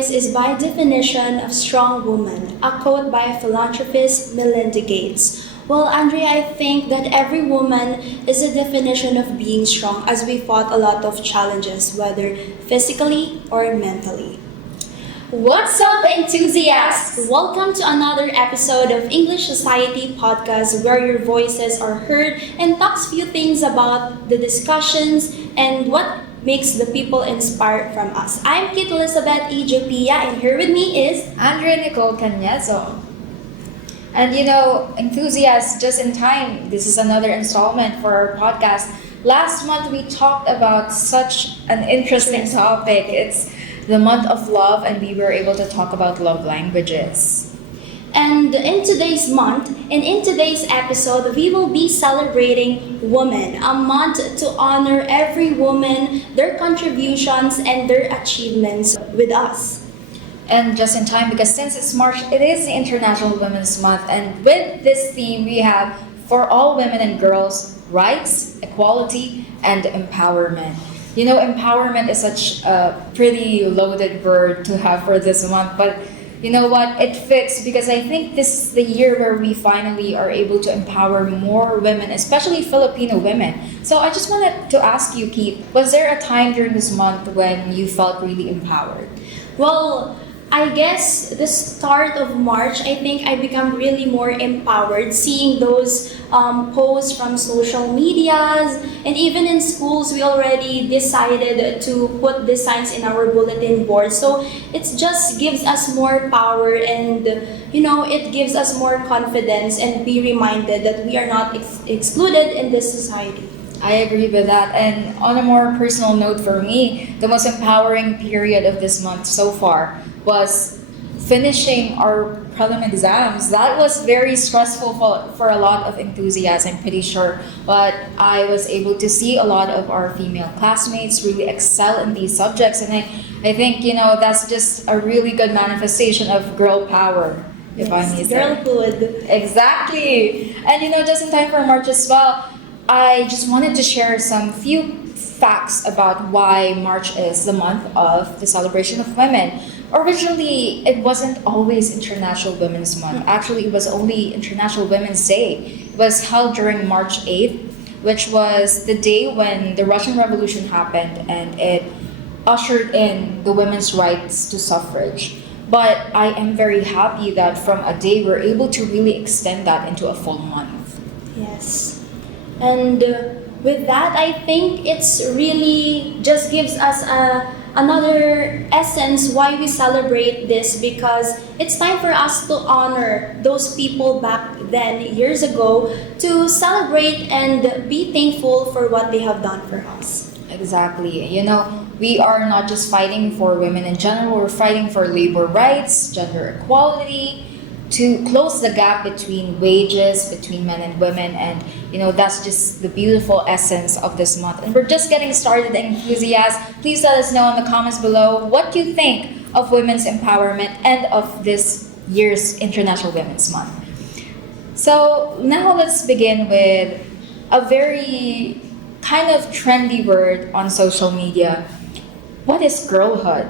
voice is by definition a strong woman, a quote by philanthropist Melinda Gates. Well, Andrea, I think that every woman is a definition of being strong as we fought a lot of challenges, whether physically or mentally. What's up, enthusiasts? Welcome to another episode of English Society Podcast where your voices are heard and talks few things about the discussions and what makes the people inspired from us. I'm Kit Elizabeth E. Jopia and here with me is Andrea Nichole Cañezo. And enthusiasts, just in time, this is another installment for our podcast. Last month we talked about such an interesting topic. It's the month of love, and we were able to talk about love languages. And in today's month, and in today's episode, we will be celebrating Women, a month to honor every woman, their contributions, and their achievements with us. And just in time, because since it's March, it is the International Women's Month. And with this theme, we have for all women and girls, rights, equality, and empowerment. Empowerment is such a pretty loaded word to have for this month, but you know what? It fits because I think this is the year where we finally are able to empower more women, especially Filipino women. So I just wanted to ask you, Keith, was there a time during this month when you felt really empowered? Well, I guess the start of March, I think I become really more empowered seeing those posts from social medias, and even in schools we already decided to put these signs in our bulletin board. So it just gives us more power, and it gives us more confidence and be reminded that we are not excluded in this society. I agree with that. And on a more personal note for me, the most empowering period of this month so far was finishing our prelim exams. That was very stressful for a lot of enthusiasts, I'm pretty sure. But I was able to see a lot of our female classmates really excel in these subjects. And I think, that's just a really good manifestation of girl power, if I may say. Girlhood. Exactly. And, just in time for March as well, I just wanted to share some few facts about why March is the month of the celebration of women. Originally, it wasn't always International Women's Month. Actually, it was only International Women's Day. It was held during March 8th, which was the day when the Russian Revolution happened and it ushered in the women's rights to suffrage. But I am very happy that from a day we're able to really extend that into a full month. Yes. And with that, I think it's really just gives us another essence why we celebrate this, because it's time for us to honor those people back then, years ago, to celebrate and be thankful for what they have done for us. Exactly. We are not just fighting for women in general, we're fighting for labor rights, gender equality, to close the gap between wages between men and women, and that's just the beautiful essence of this month. And we're just getting started, enthusiasts. Please let us know in the comments below what you think of women's empowerment and of this year's International Women's Month. So now let's begin with a very kind of trendy word on social media. What is girlhood?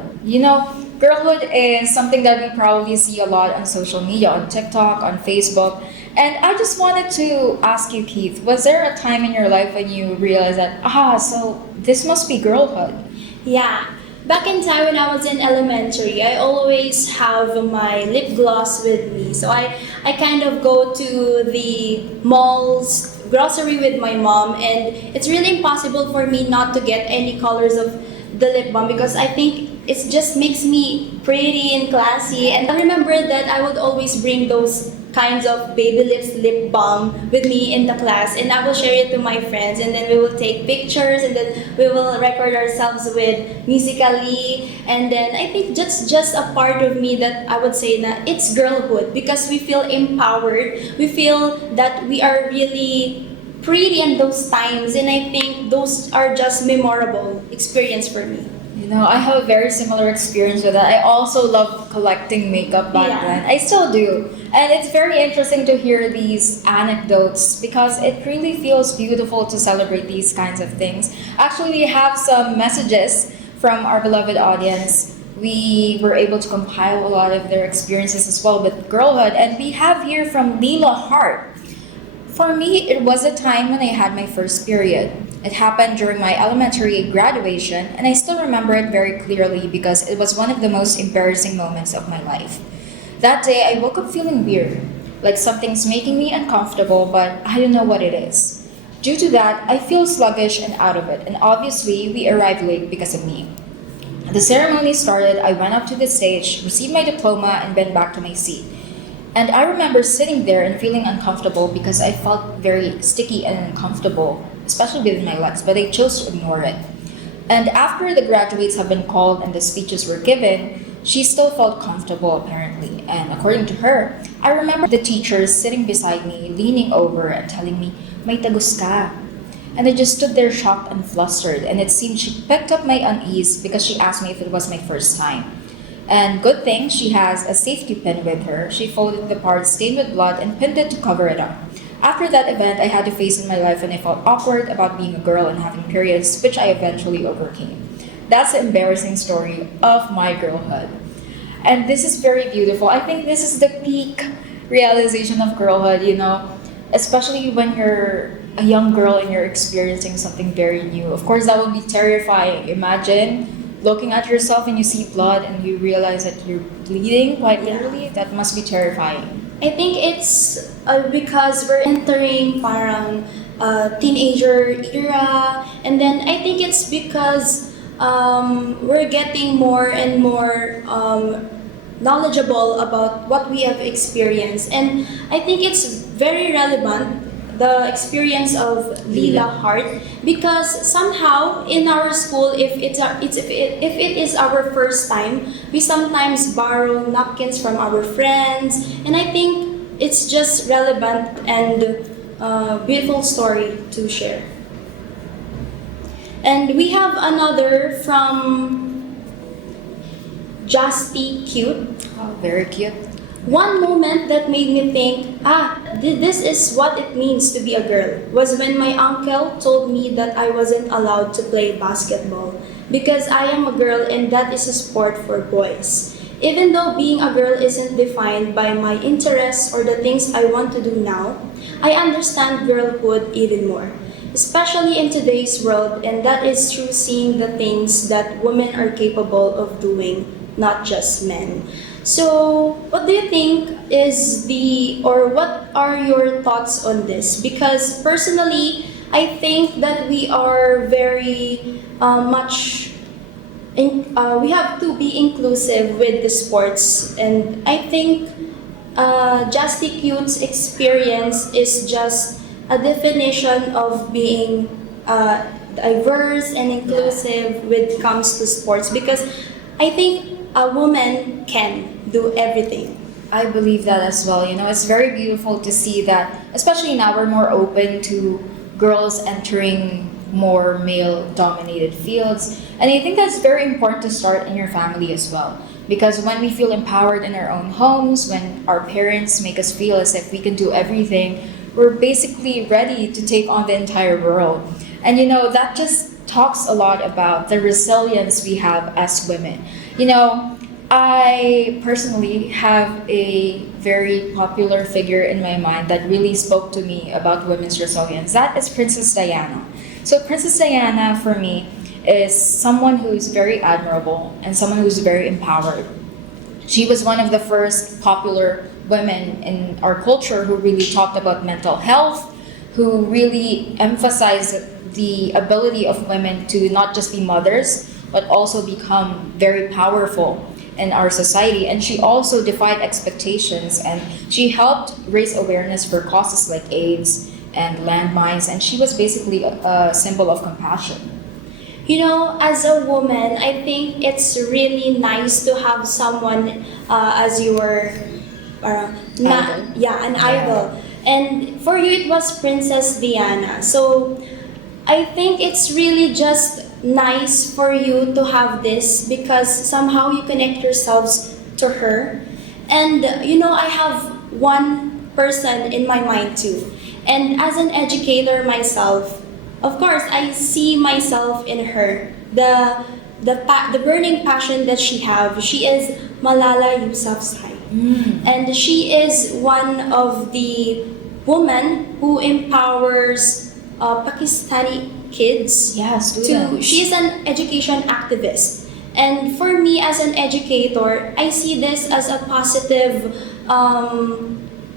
Girlhood is something that we probably see a lot on social media, on TikTok, on Facebook. And I just wanted to ask you, Keith, was there a time in your life when you realized that, so this must be girlhood? Yeah. Back in time when I was in elementary, I always have my lip gloss with me. So I kind of go to the malls, grocery with my mom, and it's really impossible for me not to get any colors of the lip balm because I think it just makes me pretty and classy. And I remember that I would always bring those kinds of baby lips lip balm with me in the class, and I will share it to my friends, and then we will take pictures, and then we will record ourselves with Musical.ly. And then I think that's just a part of me that I would say that it's girlhood, because we feel empowered, we feel that we are really pretty in those times, and I think those are just memorable experience for me. I have a very similar experience with that. I also love collecting makeup back then. I still do. And it's very interesting to hear these anecdotes because it really feels beautiful to celebrate these kinds of things. Actually, we have some messages from our beloved audience. we were able to compile a lot of their experiences as well with girlhood. And we have here from Lila Hart. For me, it was a time when I had my first period. It happened during my elementary graduation, and I still remember it very clearly because it was one of the most embarrassing moments of my life. That day, I woke up feeling weird, like something's making me uncomfortable, but I don't know what it is. Due to that, I feel sluggish and out of it, and obviously, we arrived late because of me. The ceremony started, I went up to the stage, received my diploma, and went back to my seat. And I remember sitting there and feeling uncomfortable because I felt very sticky and uncomfortable, especially with my legs, but I chose to ignore it. And after the graduates have been called and the speeches were given, she still felt comfortable apparently. And according to her, I remember the teachers sitting beside me, leaning over and telling me, "May tagus ka." And I just stood there shocked and flustered, and it seemed she picked up my unease because she asked me if it was my first time. And good thing she has a safety pin with her. She folded the part stained with blood and pinned it to cover it up. After that event, I had a phase in my life when I felt awkward about being a girl and having periods, which I eventually overcame. That's the embarrassing story of my girlhood. And this is very beautiful. I think this is the peak realization of girlhood, especially when you're a young girl and you're experiencing something very new. Of course, that would be terrifying. Imagine looking at yourself and you see blood and you realize that you're bleeding quite literally. That must be terrifying. I think it's because we're entering parang teenager era, and then I think it's because we're getting more and more knowledgeable about what we have experienced, and I think it's very relevant, the experience of Lila Hart, because somehow in our school, if it is our first time, we sometimes borrow napkins from our friends, and I think it's just relevant and beautiful story to share. And we have another from Justy Cute. Oh, very cute. One moment that made me think, this is what it means to be a girl, was when my uncle told me that I wasn't allowed to play basketball because I am a girl and that is a sport for boys. Even though being a girl isn't defined by my interests or the things I want to do now, I understand girlhood even more, especially in today's world, and that is through seeing the things that women are capable of doing, not just men. So, what do you think what are your thoughts on this? Because personally, I think that we are very we have to be inclusive with the sports, and I think Justy Cute's experience is just a definition of being diverse and inclusive when it comes to sports, because I think a woman can do everything. I believe that as well. It's very beautiful to see that, especially now we're more open to girls entering more male-dominated fields. And I think that's very important to start in your family as well. Because when we feel empowered in our own homes, when our parents make us feel as if we can do everything, we're basically ready to take on the entire world. And that just talks a lot about the resilience we have as women. I personally have a very popular figure in my mind that really spoke to me about women's resilience. That is Princess Diana. So Princess Diana, for me, is someone who is very admirable and someone who is very empowered. She was one of the first popular women in our culture who really talked about mental health, who really emphasized the ability of women to not just be mothers, but also become very powerful in our society. And she also defied expectations, and she helped raise awareness for causes like AIDS and landmines, and she was basically a symbol of compassion. As a woman, I think it's really nice to have someone as your an idol. And for you, it was Princess Diana. So I think it's really just nice for you to have this because somehow you connect yourselves to her. And I have one person in my mind too. And as an educator myself, of course, I see myself in her. the burning passion that she have. She is Malala Yousafzai, and she is one of the women who empowers Pakistani kids. Yeah, students. She is an education activist, and for me as an educator, I see this as a positive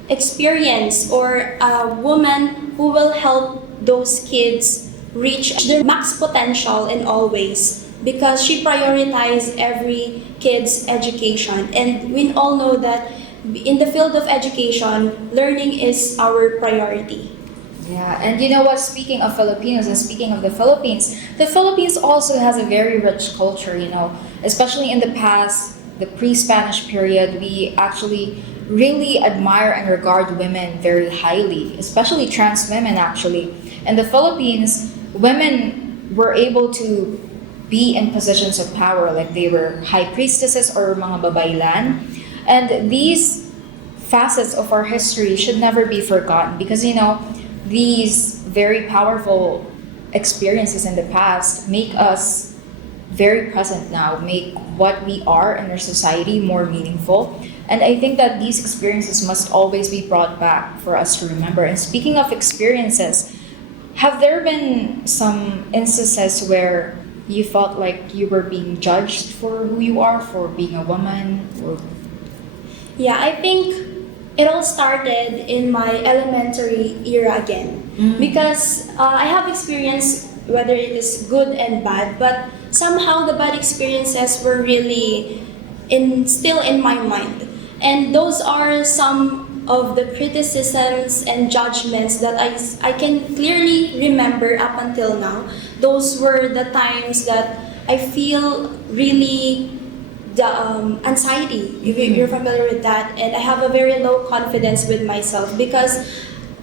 experience, or a woman who will help those kids reach their max potential in all ways, because she prioritizes every kid's education, and we all know that in the field of education, learning is our priority. Yeah, and you know what? Speaking of Filipinos and speaking of the Philippines also has a very rich culture, you know, especially in the past, the pre-Spanish period, we actually really admire and regard women very highly, especially trans women actually. In the Philippines, women were able to be in positions of power, like they were high priestesses or mga babaylan. And these facets of our history should never be forgotten, because you know, these very powerful experiences in the past make us very present now, make what we are in our society more meaningful. And I think that these experiences must always be brought back for us to remember. And speaking of experiences, have there been some instances where you felt like you were being judged for who you are, for being a woman? Or... Yeah, I think it all started in my elementary era again. Because I have experienced, whether it is good and bad, but somehow the bad experiences were really still in my mind. And those are some of the criticisms and judgments that I can clearly remember up until now. Those were the times that I feel really the anxiety, if you're familiar with that, and I have a very low confidence with myself, because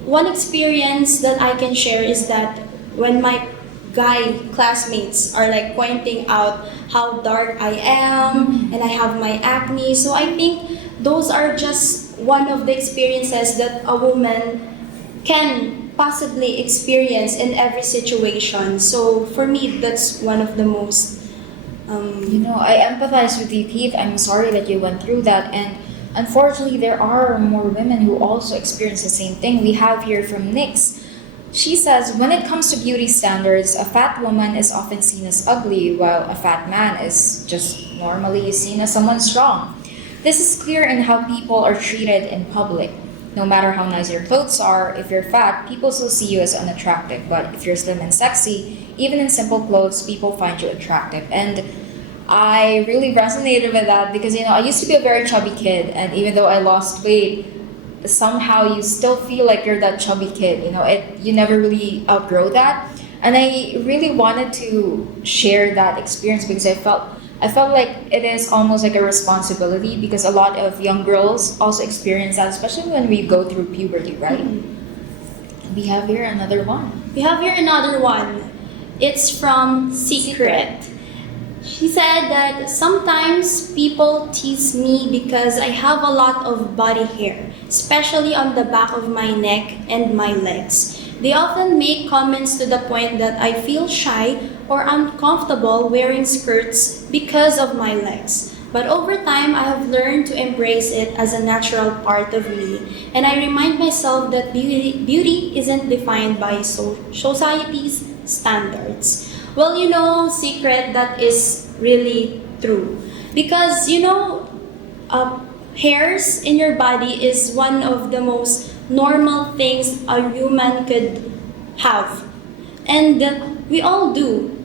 one experience that I can share is that when my guy classmates are like pointing out how dark I am and I have my acne, so I think those are just one of the experiences that a woman can possibly experience in every situation. So for me, that's one of the most You know, I empathize with you, Keith. I'm sorry that you went through that. And unfortunately, there are more women who also experience the same thing. We have here from Nix. She says, when it comes to beauty standards, a fat woman is often seen as ugly, while a fat man is just normally seen as someone strong. This is clear in how people are treated in public. No matter how nice your clothes are, if you're fat, people still see you as unattractive. But if you're slim and sexy, even in simple clothes, people find you attractive. And I really resonated with that because, you know, I used to be a very chubby kid, and even though I lost weight, somehow you still feel like you're that chubby kid. You know, you never really outgrow that. And I really wanted to share that experience because I felt like it is almost like a responsibility, because a lot of young girls also experience that, especially when we go through puberty, right? We have here another one. It's from Secret. She said that sometimes people tease me because I have a lot of body hair, especially on the back of my neck and my legs. They often make comments to the point that I feel shy or uncomfortable wearing skirts because of my legs. But over time, I have learned to embrace it as a natural part of me. And I remind myself that beauty isn't defined by society's standards. Well, you know, Secret, that is really true. Because, you know, hairs in your body is one of the most normal things a human could have. And we all do.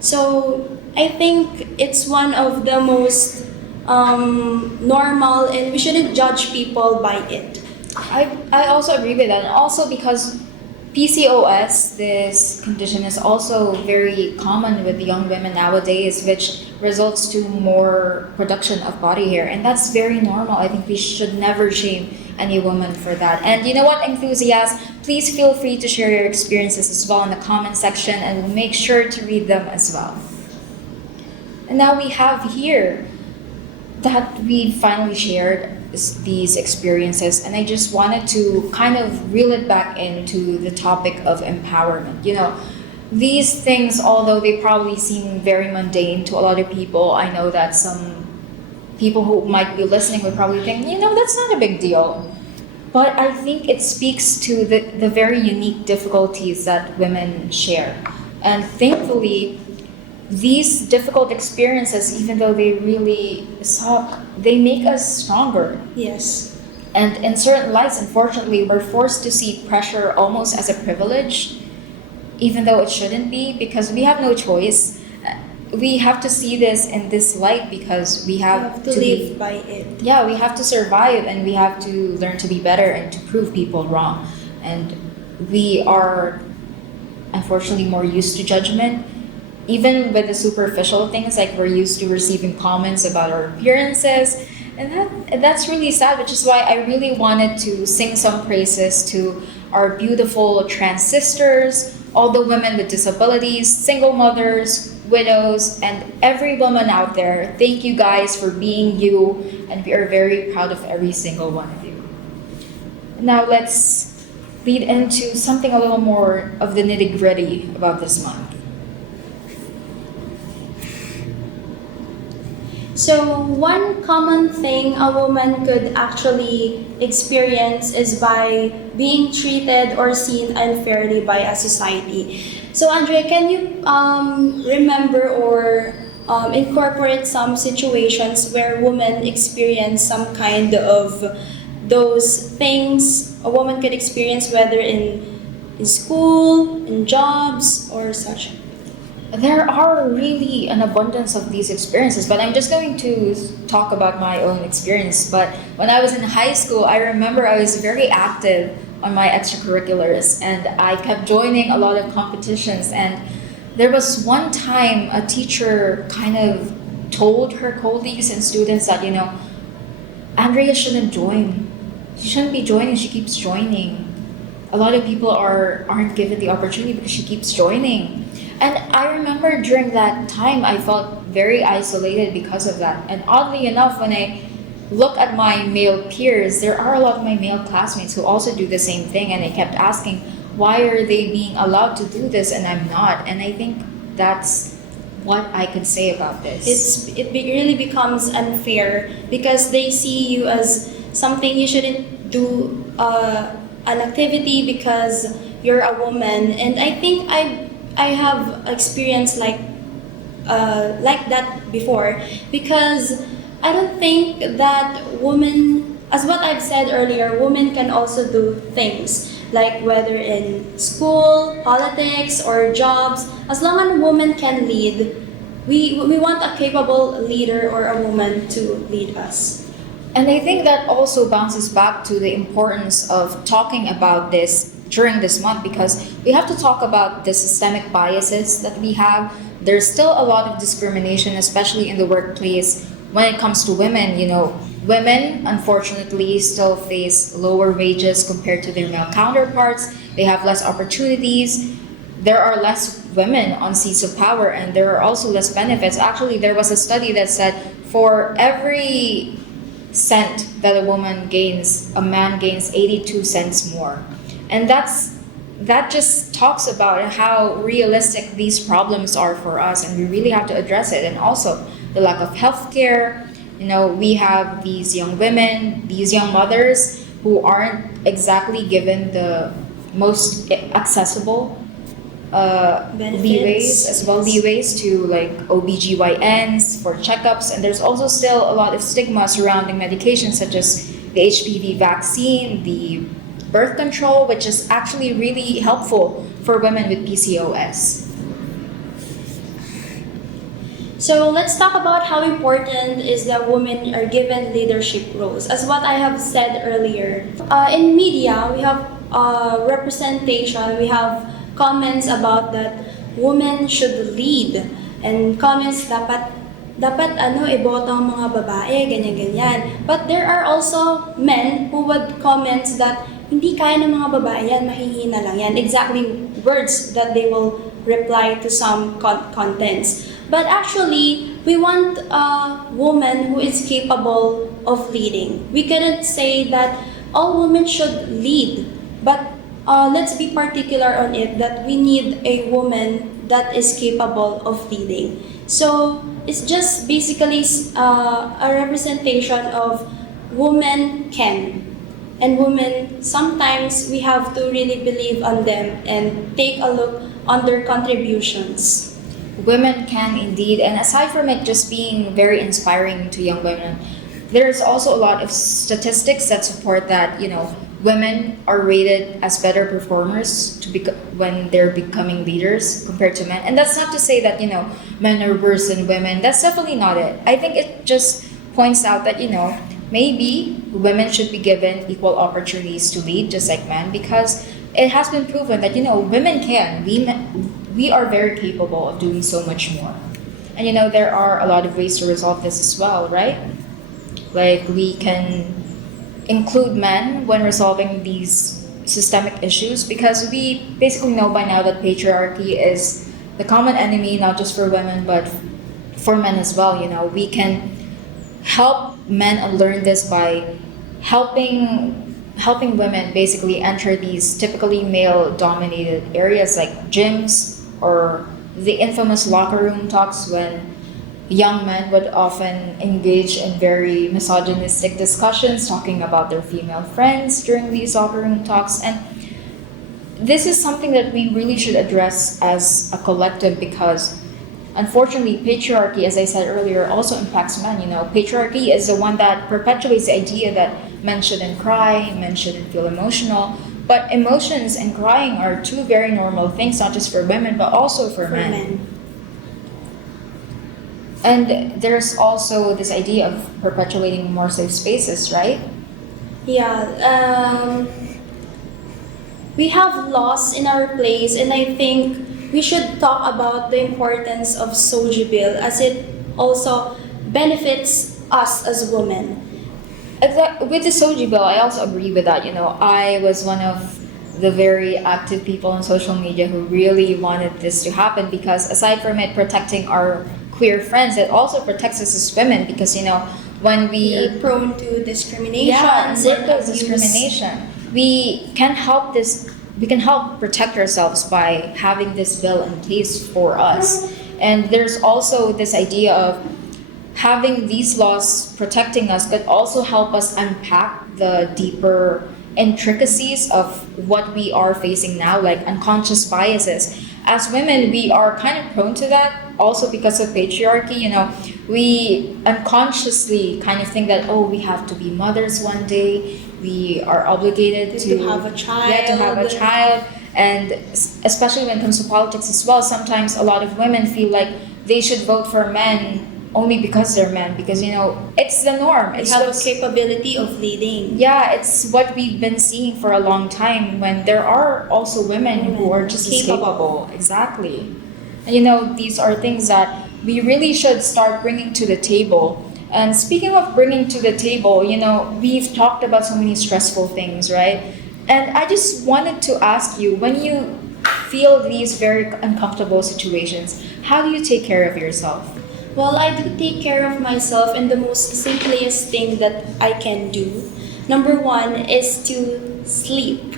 So I think it's one of the most normal, and we shouldn't judge people by it. I also agree with that. And also because PCOS, this condition, is also very common with young women nowadays, which results to more production of body hair. And that's very normal. I think we should never shame any woman for that. And you know what, enthusiasts, please feel free to share your experiences as well in the comment section, and we'll make sure to read them as well. And now we have here that we finally shared these experiences, and I just wanted to kind of reel it back into the topic of empowerment. You know, these things, although they probably seem very mundane to a lot of people, I know that some people who might be listening would probably think, that's not a big deal. But I think it speaks to the very unique difficulties that women share. And thankfully, these difficult experiences, even though they really suck, they make us stronger. Yes. And in certain lights, unfortunately, we're forced to see pressure almost as a privilege, even though it shouldn't be, because we have no choice. We have to see this in this light because we have to live by it. Yeah, we have to survive, and we have to learn to be better and to prove people wrong. And we are unfortunately more used to judgment, even with the superficial things, like we're used to receiving comments about our appearances. And that's really sad, which is why I really wanted to sing some praises to our beautiful trans sisters, all the women with disabilities, single mothers, widows, and every woman out there. Thank you guys for being you, and we are very proud of every single one of you. Now let's lead into something a little more of the nitty-gritty about this month. So one common thing a woman could actually experience is by being treated or seen unfairly by a society. So Andrea, can you remember or incorporate some situations where women experience some kind of those things a woman could experience, whether in school, in jobs, or such? There are really an abundance of these experiences, but I'm just going to talk about my own experience. But when I was in high school, I remember I was very active on my extracurriculars, and I kept joining a lot of competitions. And there was one time a teacher kind of told her colleagues and students that, Andrea shouldn't join. She shouldn't be joining. She keeps joining. A lot of people aren't given the opportunity because she keeps joining. And I remember during that time, I felt very isolated because of that. And oddly enough, when I look at my male peers, there are a lot of my male classmates who also do the same thing. And I kept asking, why are they being allowed to do this and I'm not? And I think that's what I could say about this. Really becomes unfair because they see you as something you shouldn't do, an activity because you're a woman. And I think I have experienced like that before, because I don't think that women, as what I've said earlier, women can also do things like whether in school, politics, or jobs. As long as a woman can lead, we want a capable leader or a woman to lead us. And I think that also bounces back to the importance of talking about this during this month, because we have to talk about the systemic biases that we have. There's still a lot of discrimination, especially in the workplace when it comes to women. Women unfortunately still face lower wages compared to their male counterparts. They have less opportunities. There are less women on seats of power, and there are also less benefits. Actually, there was a study that said for every cent that a woman gains, a man gains 82 cents more. And that just talks about how realistic these problems are for us, and we really have to address it. And also the lack of healthcare. We have these young women, these young mothers who aren't exactly given the most accessible leeways to like OBGYNs for checkups. And there's also still a lot of stigma surrounding medications such as the HPV vaccine, the birth control, which is actually really helpful for women with PCOS. So let's talk about how important is that women are given leadership roles. As what I have said earlier, in media we have representation, we have comments about that women should lead, and comments dapat iboto ang mga babae, ganyan. But there are also men who would comment that hindi kaya ng mga babae yan, mahihina lang yan. Exactly words that they will reply to some contents. But actually, we want a woman who is capable of leading. We cannot say that all women should lead, but let's be particular on it that we need a woman that is capable of leading. So it's just basically a representation of women can. And women, sometimes we have to really believe on them and take a look on their contributions. Women can indeed, and aside from it just being very inspiring to young women, there's also a lot of statistics that support that, women are rated as better performers when they're becoming leaders compared to men. And that's not to say that, men are worse than women. That's definitely not it. I think it just points out that, maybe women should be given equal opportunities to lead just like men, because it has been proven that, women can. We are very capable of doing so much more. And, there are a lot of ways to resolve this as well, right? Like, we can include men when resolving these systemic issues, because we basically know by now that patriarchy is the common enemy, not just for women, but for men as well. We can help men unlearn this by helping women basically enter these typically male-dominated areas like gyms or the infamous locker room talks, when young men would often engage in very misogynistic discussions talking about their female friends during these locker room talks. And this is something that we really should address as a collective, because unfortunately patriarchy, as I said earlier, also impacts men. Patriarchy is the one that perpetuates the idea that men shouldn't cry, men shouldn't feel emotional. But emotions and crying are two very normal things, not just for women, but also for men. And there's also this idea of perpetuating more safe spaces, right? Yeah, we have laws in our place, and I think we should talk about the importance of 𝐍𝐢𝐠𝐴 bill, as it also benefits us as women. With the 𝐍𝐢𝐠𝐴 bill, I also agree with that. I was one of the very active people on social media who really wanted this to happen, because aside from it protecting our queer friends, it also protects us as women, because when we are prone to discrimination and abuse. discrimination, we can help protect ourselves by having this bill in place for us. And there's also this idea of having these laws protecting us could also help us unpack the deeper intricacies of what we are facing now, like unconscious biases. As women, we are kind of prone to that also because of patriarchy. We unconsciously kind of think that, we have to be mothers one day. We are obligated to have a child. Yeah, to have a child. And especially when it comes to politics as well, sometimes a lot of women feel like they should vote for men only because they're men, because it's the norm. They have a capability of leading. Yeah, it's what we've been seeing for a long time, when there are also women who are just as capable. Exactly. And these are things that we really should start bringing to the table. And speaking of bringing to the table, we've talked about so many stressful things, right? And I just wanted to ask you, when you feel these very uncomfortable situations, how do you take care of yourself? Well, I do take care of myself in the most simplest thing that I can do. Number one is to sleep.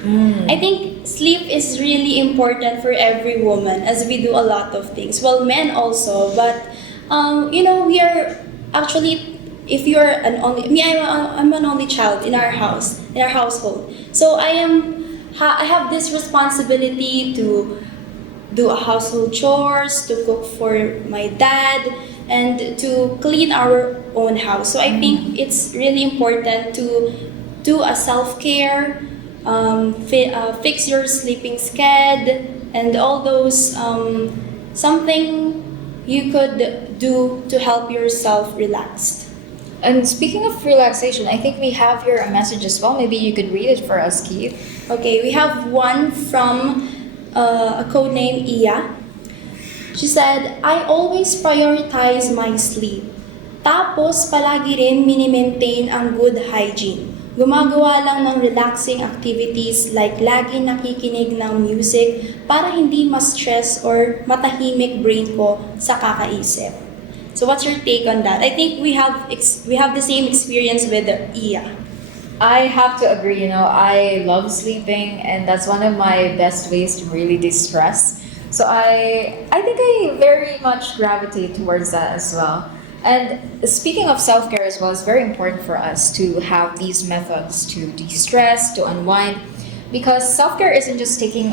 I think sleep is really important for every woman, as we do a lot of things. Well, men also, but we are actually, if you're I'm an only child in our household. So I have this responsibility to do a household chores, to cook for my dad, and to clean our own house. So I think it's really important to do a self-care, fix your sleeping schedule, and all those something you could do to help yourself relax. And speaking of relaxation, I think we have here a message as well. Maybe you could read it for us, Keith. Okay, we have one from a code name Iya. She said, I always prioritize my sleep. Tapos palagi rin mini-maintain ang good hygiene. Gumagawa lang ng relaxing activities like lagi nakikinig ng music para hindi ma-stress or matahimik brain ko sa kakaisip. So what's your take on that? I think we have the same experience with Iya. I have to agree, I love sleeping and that's one of my best ways to really distress. So I think I very much gravitate towards that as well. And speaking of self-care as well, it's very important for us to have these methods to de-stress, to unwind, because self-care isn't just taking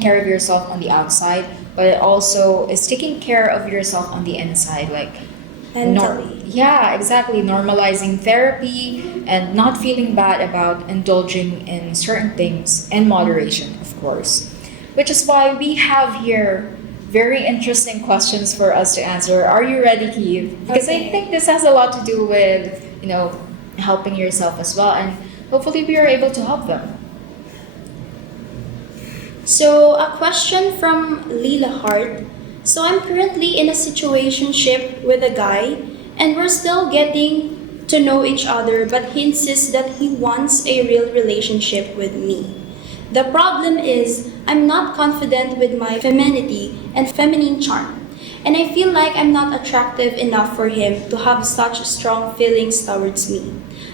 care of yourself on the outside, but it also is taking care of yourself on the inside, like Mentally. yeah, exactly. Normalizing therapy and not feeling bad about indulging in certain things in moderation, of course. Which is why we have here very interesting questions for us to answer. Are you ready, Keith? Because I Okay. think this has a lot to do with, helping yourself as well. And hopefully we are able to help them. So, a question from Lila Hart. So, I'm currently in a situationship with a guy, and we're still getting to know each other, but he insists that he wants a real relationship with me. The problem is, I'm not confident with my femininity and feminine charm, and I feel like I'm not attractive enough for him to have such strong feelings towards me.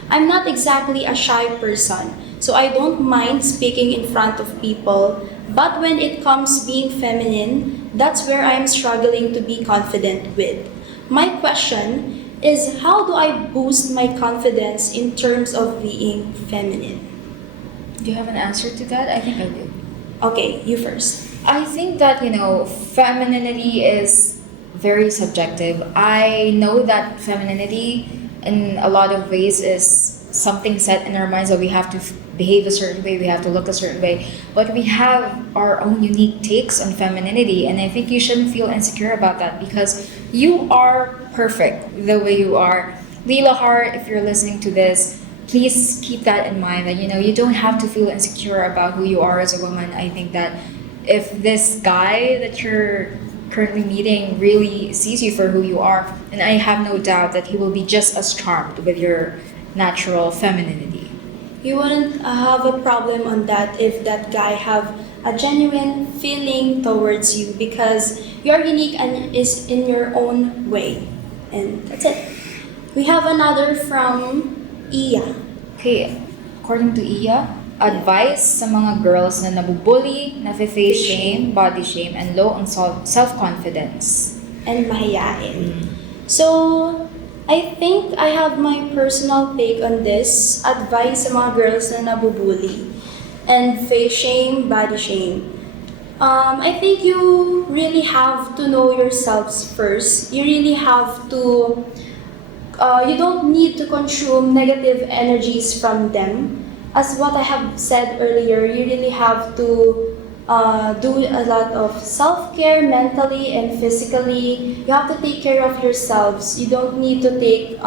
I'm not exactly a shy person, so I don't mind speaking in front of people, but when it comes being feminine, that's where I'm struggling to be confident with. My question is, how do I boost my confidence in terms of being feminine? Do you have an answer to that? I think I do. Okay, you first. I think that, femininity is very subjective. I know that femininity in a lot of ways is something set in our minds that we have to behave a certain way, we have to look a certain way. But we have our own unique takes on femininity, and I think you shouldn't feel insecure about that because you are perfect the way you are. Leela Hart, if you're listening to this, please keep that in mind that you don't have to feel insecure about who you are as a woman. I think that if this guy that you're currently meeting really sees you for who you are, and I have no doubt that he will be just as charmed with your natural femininity. You wouldn't have a problem on that if that guy have a genuine feeling towards you because you're unique and is in your own way. And that's it. We have another from Iya. Okay, according to Iya, advice sa mga girls na nabubully, na-face shame, body shame, and low on self-confidence. And mahiyain. So, I think I have my personal take on this. Advice sa mga girls na nabubully and face shame, body shame. I think you really have to know yourselves first. You really have to, you don't need to consume negative energies from them. As what I have said earlier, you really have to do a lot of self-care mentally and physically. You have to take care of yourselves. You don't need to take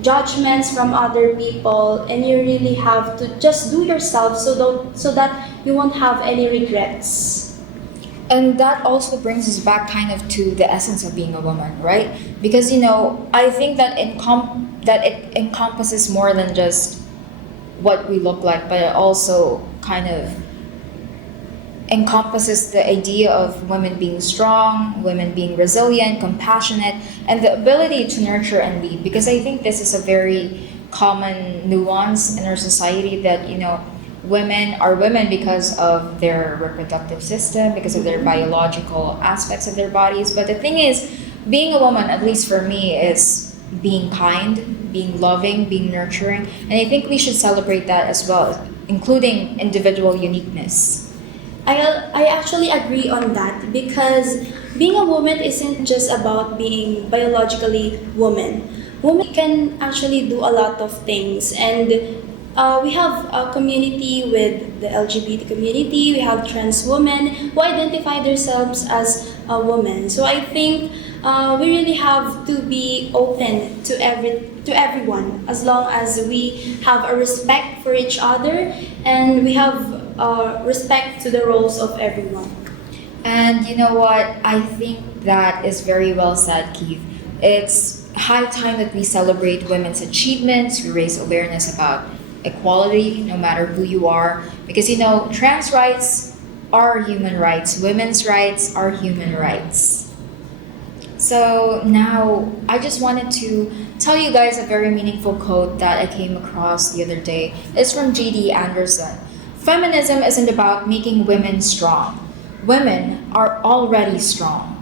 judgments from other people, and you really have to just do yourself so that you won't have any regrets. And that also brings us back kind of to the essence of being a woman, right? Because I think that that it encompasses more than just what we look like, but it also kind of encompasses the idea of women being strong, women being resilient, compassionate, and the ability to nurture and lead. Because I think this is a very common nuance in our society that, women are women because of their reproductive system, because of their biological aspects of their bodies. But the thing is, being a woman, at least for me, is being kind, being loving, being nurturing. And I think we should celebrate that as well, including individual uniqueness. I actually agree on that because being a woman isn't just about being biologically woman. Women can actually do a lot of things, and we have a community with the LGBT community. We have trans women who identify themselves as a woman. So I think we really have to be open to everyone as long as we have a respect for each other and we have respect to the roles of everyone. And you know what? I think that is very well said, Keith. It's high time that we celebrate women's achievements, we raise awareness about equality, no matter who you are. Because trans rights are human rights, women's rights are human rights. So now I just wanted to tell you guys a very meaningful quote that I came across the other day. It's from J.D. Anderson. Feminism isn't about making women strong. Women are already strong.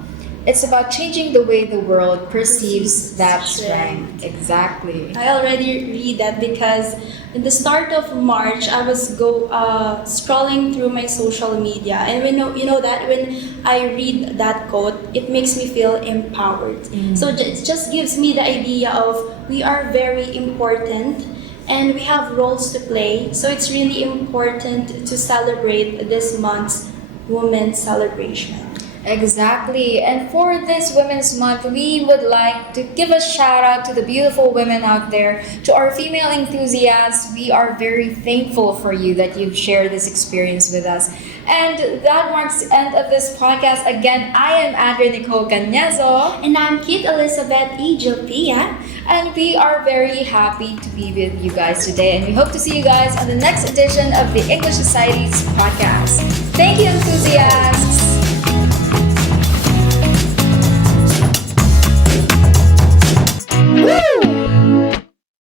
It's about changing the way the world perceives that strength. Exactly. I already read that because in the start of March, I was scrolling through my social media, and you know that when I read that quote, it makes me feel empowered. So it just gives me the idea of we are very important and we have roles to play. So it's really important to celebrate this month's Women's Celebration. Exactly. And for this Women's Month, we would like to give a shout out to the beautiful women out there, to our female enthusiasts. We are very thankful for you that you've shared this experience with us. And that marks the end of this podcast. Again, I am Andrea Nichole Cañezo. And I'm Kit Elizabeth E. Jopia. And we are very happy to be with you guys today. And we hope to see you guys on the next edition of the English Society's podcast. Thank you, enthusiasts.